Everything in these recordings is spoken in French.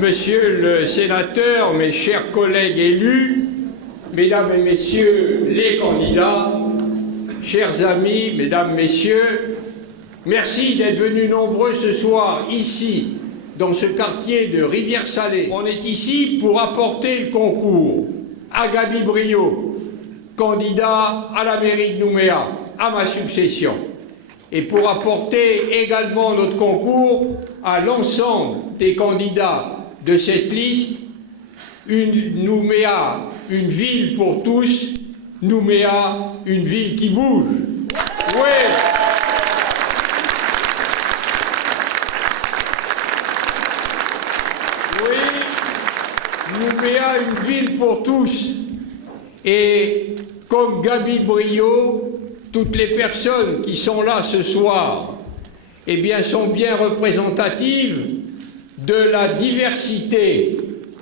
Monsieur le sénateur, mes chers collègues élus, mesdames et messieurs les candidats, chers amis, mesdames, messieurs, merci d'être venus nombreux ce soir ici, dans ce quartier de Rivière-Salée. On est ici pour apporter le concours à Gaby Briot, candidat à la mairie de Nouméa, à ma succession, et pour apporter également notre concours à l'ensemble des candidats de cette liste, une Nouméa, une ville pour tous, Nouméa, une ville qui bouge. Oui. Oui, Nouméa, une ville pour tous. Et comme Gaby Briot, toutes les personnes qui sont là ce soir, eh bien, sont bien représentatives de la diversité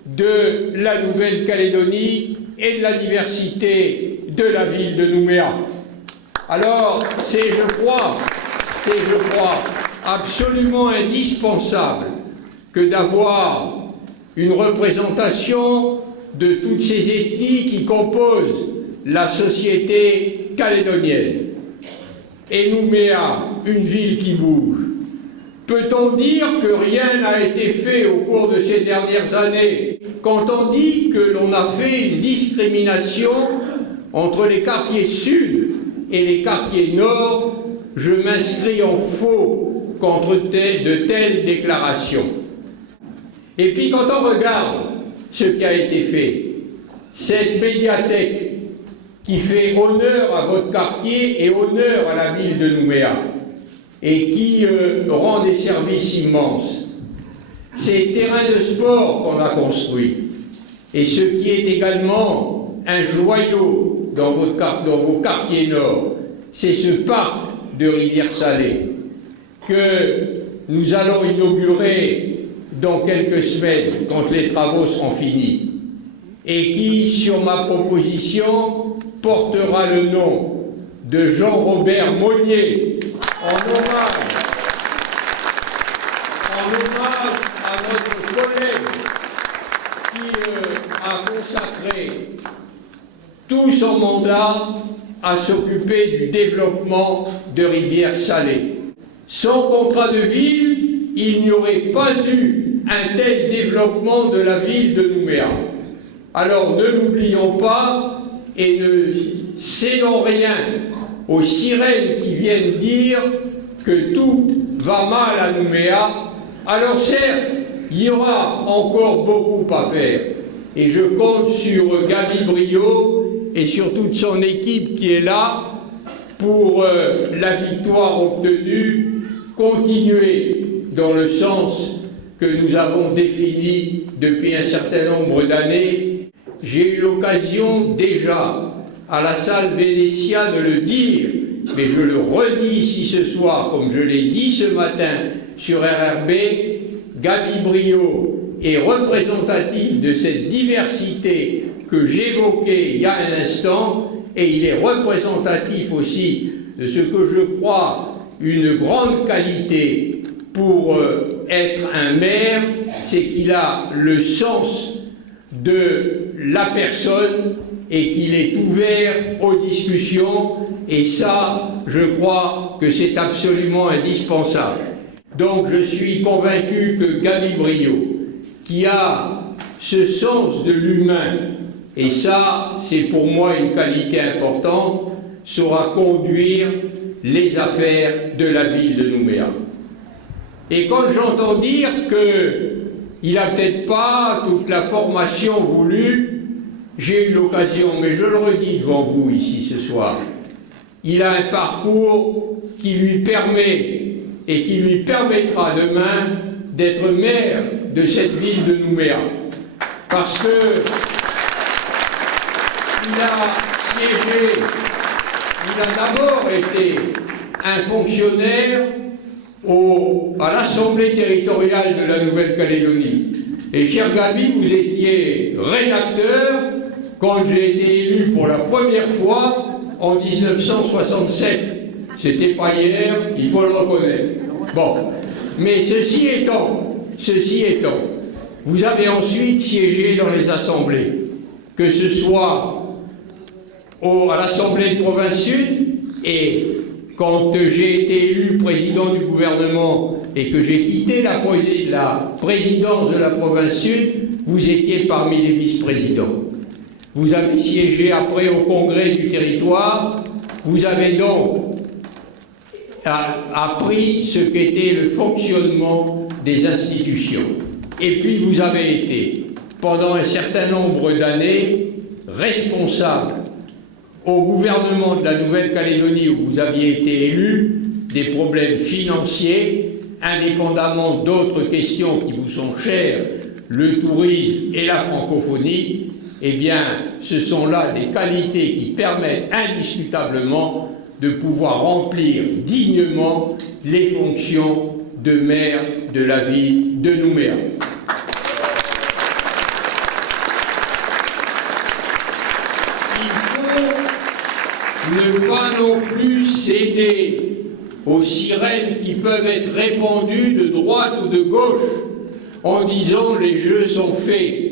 de la Nouvelle-Calédonie et de la diversité de la ville de Nouméa. Alors, c'est, je crois, absolument indispensable que d'avoir une représentation de toutes ces ethnies qui composent la société calédonienne. Et Nouméa, une ville qui bouge. Peut-on dire que rien n'a été fait au cours de ces dernières années quand on dit que l'on a fait une discrimination entre les quartiers sud et les quartiers nord? Je m'inscris en faux contre de telles déclarations. Et puis quand on regarde ce qui a été fait, cette médiathèque qui fait honneur à votre quartier et honneur à la ville de Nouméa, et qui rend des services immenses. Ces terrains de sport qu'on a construits, et ce qui est également un joyau dans vos quartiers nord, c'est ce parc de Rivière-Salée que nous allons inaugurer dans quelques semaines, quand les travaux seront finis, et qui, sur ma proposition, portera le nom de Jean-Robert Monnier, en hommage à notre collègue qui a consacré tout son mandat à s'occuper du développement de Rivière-Salée. Sans contrat de ville, il n'y aurait pas eu un tel développement de la ville de Nouméa. Alors ne l'oublions pas et ne cédons rien aux sirènes qui viennent dire que tout va mal à Nouméa. Alors certes, il y aura encore beaucoup à faire. Et je compte sur Gaby Briot et sur toute son équipe qui est là pour la victoire obtenue, continuer dans le sens que nous avons défini depuis un certain nombre d'années. J'ai eu l'occasion déjà à la salle Vénétia de le dire, mais je le redis ici ce soir, comme je l'ai dit ce matin sur RRB, Gaby Briot est représentatif de cette diversité que j'évoquais il y a un instant, et il est représentatif aussi de ce que je crois une grande qualité pour être un maire, c'est qu'il a le sens de la personne et qu'il est ouvert aux discussions, et ça, je crois que c'est absolument indispensable. Donc je suis convaincu que Gaby Briot, qui a ce sens de l'humain, et ça, c'est pour moi une qualité importante, saura conduire les affaires de la ville de Nouméa. Et quand j'entends dire qu'il n'a peut-être pas toute la formation voulue, j'ai eu l'occasion, mais je le redis devant vous ici ce soir, il a un parcours qui lui permet et qui lui permettra demain d'être maire de cette ville de Nouméa. Parce que il a siégé, il a d'abord été un fonctionnaire à l'Assemblée territoriale de la Nouvelle-Calédonie. Et cher Gaby, vous étiez rédacteur quand j'ai été élu pour la première fois en 1967. C'était pas hier, il faut le reconnaître. Bon, mais ceci étant, Vous avez ensuite siégé dans les assemblées, que ce soit à l'Assemblée de province Sud, et quand j'ai été élu président du gouvernement et que j'ai quitté la présidence de la province Sud, vous étiez parmi les vice-présidents. Vous avez siégé après au congrès du territoire, vous avez donc appris ce qu'était le fonctionnement des institutions. Et puis vous avez été, pendant un certain nombre d'années, responsable au gouvernement de la Nouvelle-Calédonie où vous aviez été élu des problèmes financiers, indépendamment d'autres questions qui vous sont chères, le tourisme et la francophonie. Eh bien, ce sont là des qualités qui permettent indiscutablement de pouvoir remplir dignement les fonctions de maire de la ville de Nouméa. Ne pas non plus céder aux sirènes qui peuvent être répandues de droite ou de gauche en disant les jeux sont faits.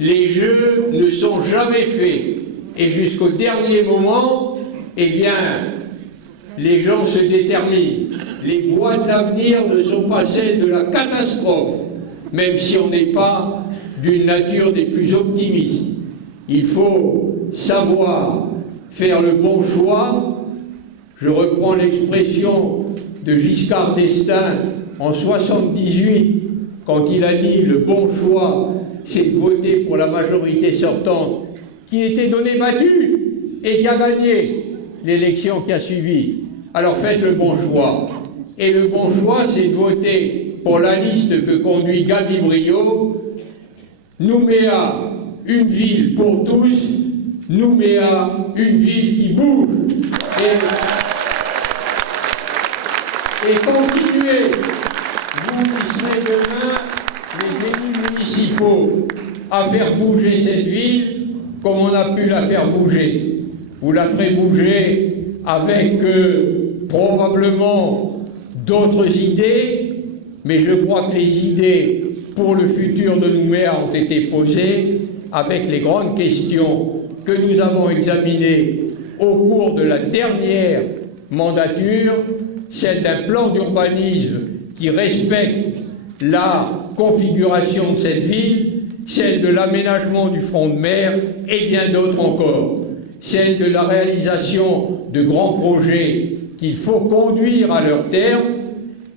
Les jeux ne sont jamais faits. Et jusqu'au dernier moment, eh bien, les gens se déterminent. Les voies de l'avenir ne sont pas celles de la catastrophe, même si on n'est pas d'une nature des plus optimistes. Il faut savoir faire le bon choix. Je reprends l'expression de Giscard d'Estaing en 78, quand il a dit le bon choix, c'est de voter pour la majorité sortante qui était donnée battue et qui a gagné l'élection qui a suivi. Alors faites le bon choix. Et le bon choix, c'est de voter pour la liste que conduit Gaby Briot. Nouméa, une ville pour tous. Nouméa, une ville qui bouge. Et continuez, vous qui serez demain les élus municipaux, à faire bouger cette ville comme on a pu la faire bouger. Vous la ferez bouger avec probablement d'autres idées, mais je crois que les idées pour le futur de Nouméa ont été posées avec les grandes questions que nous avons examinées au cours de la dernière mandature, celle d'un plan d'urbanisme qui respecte la configuration de cette ville, celle de l'aménagement du front de mer et bien d'autres encore, celle de la réalisation de grands projets qu'il faut conduire à leur terme,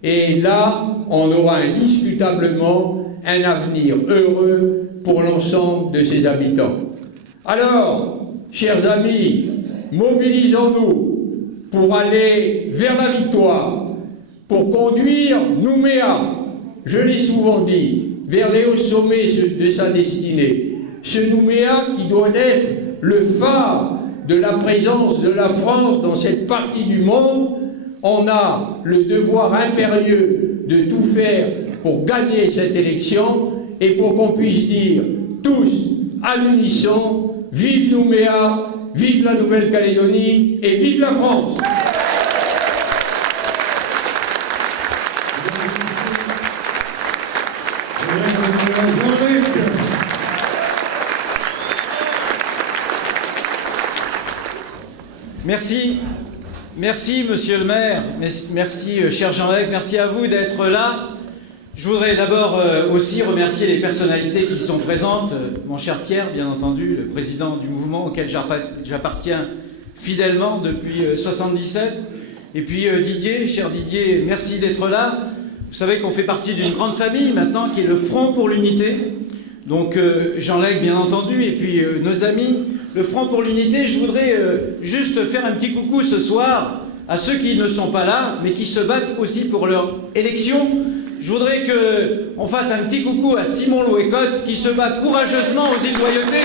et là, on aura indiscutablement un avenir heureux pour l'ensemble de ses habitants. Alors, chers amis, mobilisons-nous pour aller vers la victoire, pour conduire Nouméa, je l'ai souvent dit, vers les hauts sommets de sa destinée. Ce Nouméa qui doit être le phare de la présence de la France dans cette partie du monde. On a le devoir impérieux de tout faire pour gagner cette élection et pour qu'on puisse dire tous à l'unisson, vive Nouméa, vive la Nouvelle-Calédonie et vive la France. Merci. Merci, monsieur le maire. Merci, cher Jean-Luc. Merci à vous d'être là. Je voudrais d'abord aussi remercier les personnalités qui sont présentes. Mon cher Pierre, bien entendu, le président du mouvement auquel j'appartiens fidèlement depuis 1977. Et puis Didier, cher Didier, merci d'être là. Vous savez qu'on fait partie d'une grande famille maintenant qui est le Front pour l'Unité. Donc Jean-Luc, bien entendu, et puis nos amis. Le Front pour l'Unité, je voudrais juste faire un petit coucou ce soir à ceux qui ne sont pas là, mais qui se battent aussi pour leur élection. Je voudrais qu'on fasse un petit coucou à Simon Louécotte, qui se bat courageusement aux îles Loyauté.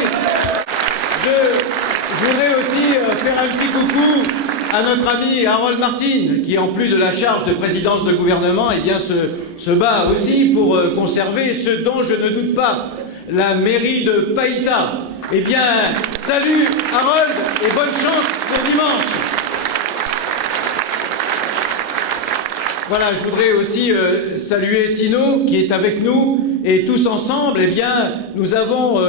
Je voudrais aussi faire un petit coucou à notre ami Harold Martin, qui en plus de la charge de présidence de gouvernement, eh bien, se bat aussi pour conserver ce dont je ne doute pas, la mairie de Païta. Eh bien, salut Harold et bonne chance pour dimanche. Voilà, je voudrais aussi saluer Tino qui est avec nous, et tous ensemble, eh bien, nous avons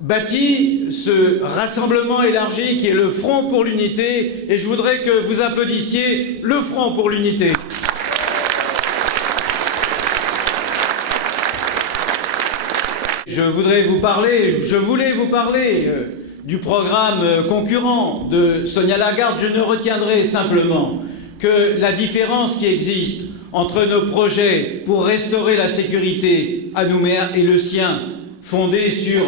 bâti ce rassemblement élargi qui est le Front pour l'Unité, et je voudrais que vous applaudissiez le Front pour l'Unité. Je voulais vous parler du programme concurrent de Sonia Lagarde. Je ne retiendrai simplement que la différence qui existe entre nos projets pour restaurer la sécurité à Nouméa et le sien, fondé sur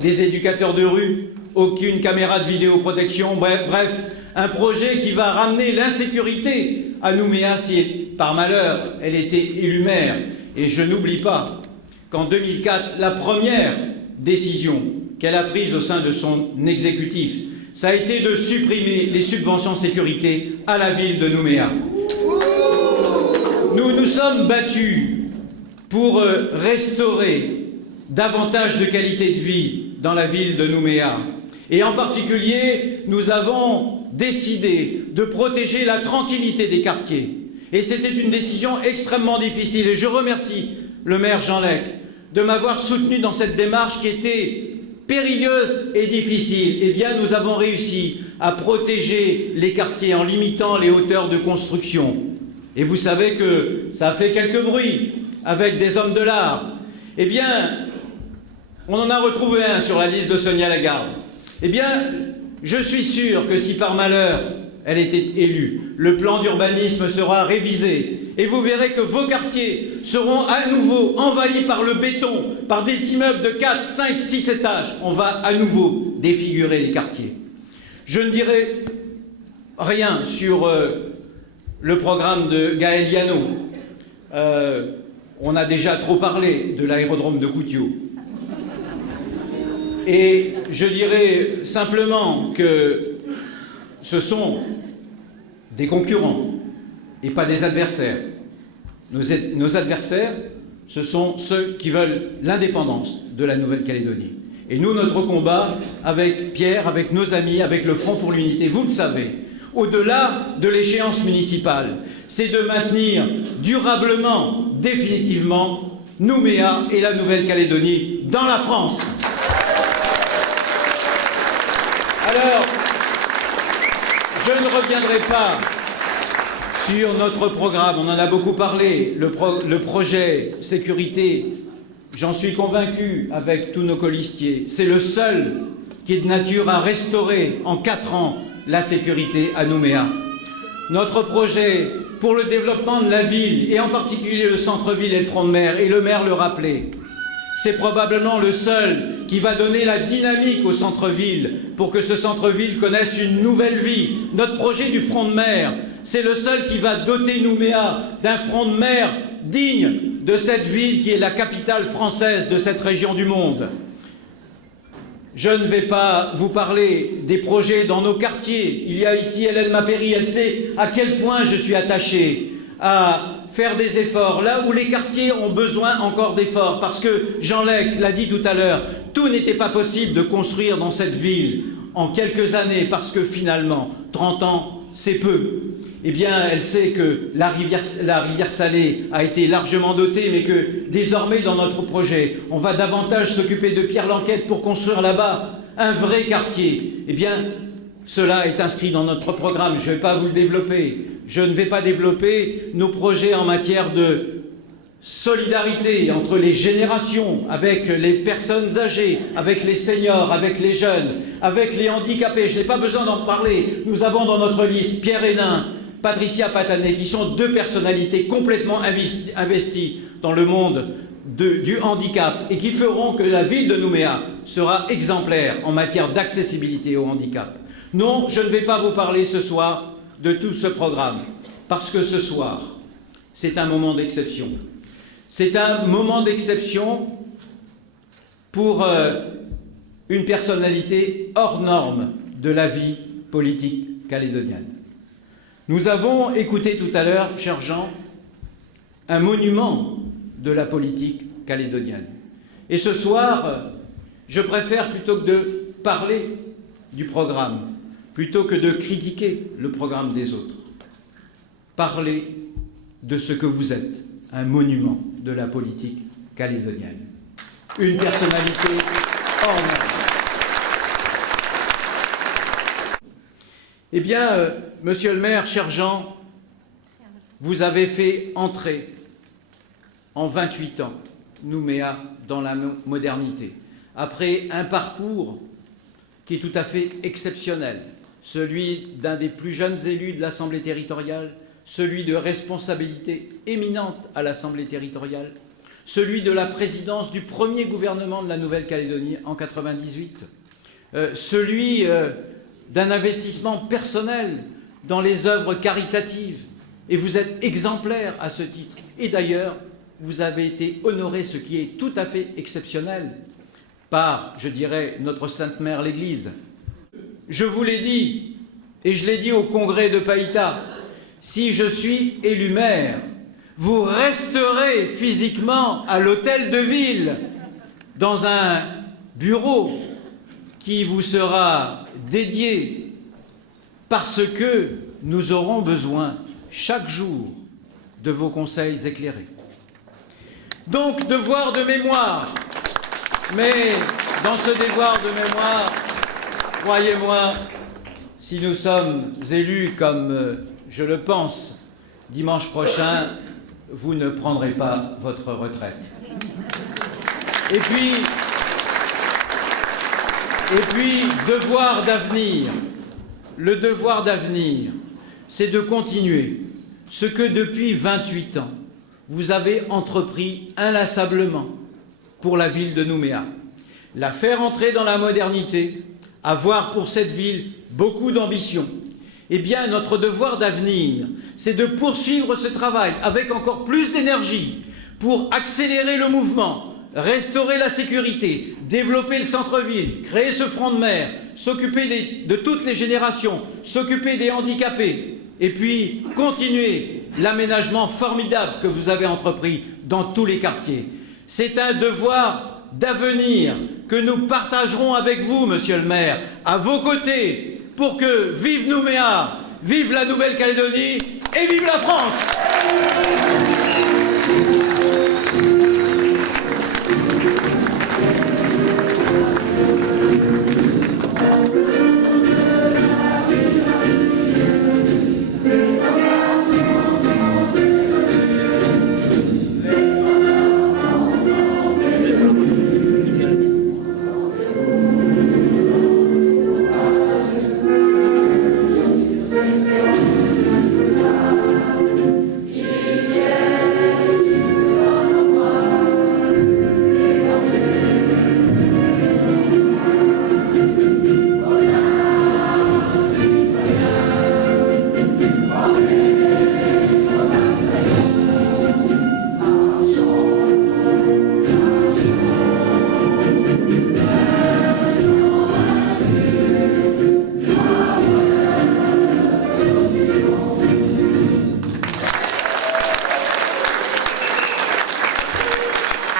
des éducateurs de rue, aucune caméra de vidéoprotection, bref, un projet qui va ramener l'insécurité à Nouméa si, par malheur, elle était élue maire. Et je n'oublie pas qu'en 2004, la première décision qu'elle a prise au sein de son exécutif, ça a été de supprimer les subventions sécurité à la ville de Nouméa. Nous nous sommes battus pour restaurer davantage de qualité de vie dans la ville de Nouméa. Et en particulier, nous avons décidé de protéger la tranquillité des quartiers. Et c'était une décision extrêmement difficile. Et je remercie le maire Jean Lec de m'avoir soutenu dans cette démarche qui était périlleuse et difficile. Eh bien, nous avons réussi à protéger les quartiers en limitant les hauteurs de construction. Et vous savez que ça a fait quelques bruits avec des hommes de l'art. Eh bien, on en a retrouvé un sur la liste de Sonia Lagarde. Eh bien, je suis sûr que si par malheur elle était élue, le plan d'urbanisme sera révisé et vous verrez que vos quartiers seront à nouveau envahis par le béton, par des immeubles de 4, 5, 6 étages. On va à nouveau défigurer les quartiers. Je ne dirai rien sur le programme de Gaël Yano. On a déjà trop parlé de l'aérodrome de Koutiou. Et je dirais simplement que ce sont des concurrents et pas des adversaires. Nos adversaires, ce sont ceux qui veulent l'indépendance de la Nouvelle-Calédonie. Et nous, notre combat, avec Pierre, avec nos amis, avec le Front pour l'Unité, vous le savez, au-delà de l'échéance municipale, c'est de maintenir durablement, définitivement, Nouméa et la Nouvelle-Calédonie dans la France. Alors, je ne reviendrai pas sur notre programme, on en a beaucoup parlé, le projet sécurité, j'en suis convaincu avec tous nos colistiers, c'est le seul qui est de nature à restaurer en 4 ans la sécurité à Nouméa. Notre projet pour le développement de la ville, et en particulier le centre-ville et le front de mer, et le maire le rappelait, c'est probablement le seul qui va donner la dynamique au centre-ville pour que ce centre-ville connaisse une nouvelle vie. Notre projet du front de mer, c'est le seul qui va doter Nouméa d'un front de mer digne de cette ville qui est la capitale française de cette région du monde. Je ne vais pas vous parler des projets dans nos quartiers. Il y a ici Hélène Mapéry, elle sait à quel point je suis attaché à faire des efforts, là où les quartiers ont besoin encore d'efforts, parce que Jean Lec l'a dit tout à l'heure, tout n'était pas possible de construire dans cette ville en quelques années, parce que finalement, 30 ans, c'est peu. Eh bien, elle sait que la rivière Salée a été largement dotée, mais que désormais, dans notre projet, on va davantage s'occuper de Pierre Lanquette pour construire là-bas un vrai quartier. Eh bien, cela est inscrit dans notre programme. Je ne vais pas vous le développer. Je ne vais pas développer nos projets en matière de solidarité entre les générations, avec les personnes âgées, avec les seniors, avec les jeunes, avec les handicapés. Je n'ai pas besoin d'en parler. Nous avons dans notre liste Pierre Hénin, Patricia Patané, qui sont 2 personnalités complètement investies dans le monde du handicap et qui feront que la ville de Nouméa sera exemplaire en matière d'accessibilité au handicap. Non, je ne vais pas vous parler ce soir de tout ce programme, parce que ce soir, c'est un moment d'exception. C'est un moment d'exception pour une personnalité hors norme de la vie politique calédonienne. Nous avons écouté tout à l'heure, cher Jean, un monument de la politique calédonienne. Et ce soir, je préfère, plutôt que de parler du programme, plutôt que de critiquer le programme des autres, parler de ce que vous êtes, un monument de la politique calédonienne. Une personnalité hors norme. Eh bien, monsieur le maire, cher Jean, vous avez fait entrer en 28 ans Nouméa dans la modernité, après un parcours qui est tout à fait exceptionnel, celui d'un des plus jeunes élus de l'Assemblée territoriale, celui de responsabilité éminente à l'Assemblée territoriale, celui de la présidence du premier gouvernement de la Nouvelle-Calédonie en 1998, celui d'un investissement personnel dans les œuvres caritatives, et vous êtes exemplaire à ce titre. Et d'ailleurs, vous avez été honoré, ce qui est tout à fait exceptionnel, par, je dirais, notre Sainte Mère l'Église. Je vous l'ai dit, et je l'ai dit au congrès de Païta, si je suis élu maire, vous resterez physiquement à l'hôtel de ville, dans un bureau qui vous sera dédié, parce que nous aurons besoin chaque jour de vos conseils éclairés. Donc, devoir de mémoire. Mais dans ce devoir de mémoire, croyez-moi, si nous sommes élus comme je le pense, dimanche prochain, vous ne prendrez pas votre retraite. Et puis, devoir d'avenir. Le devoir d'avenir, c'est de continuer ce que depuis 28 ans, vous avez entrepris inlassablement pour la ville de Nouméa. La faire entrer dans la modernité, avoir pour cette ville beaucoup d'ambition. Eh bien, notre devoir d'avenir, c'est de poursuivre ce travail avec encore plus d'énergie pour accélérer le mouvement, restaurer la sécurité, développer le centre-ville, créer ce front de mer, s'occuper de toutes les générations, s'occuper des handicapés, et puis continuer l'aménagement formidable que vous avez entrepris dans tous les quartiers. C'est un devoir d'avenir que nous partagerons avec vous, monsieur le maire, à vos côtés, pour que vive Nouméa, vive la Nouvelle-Calédonie et vive la France!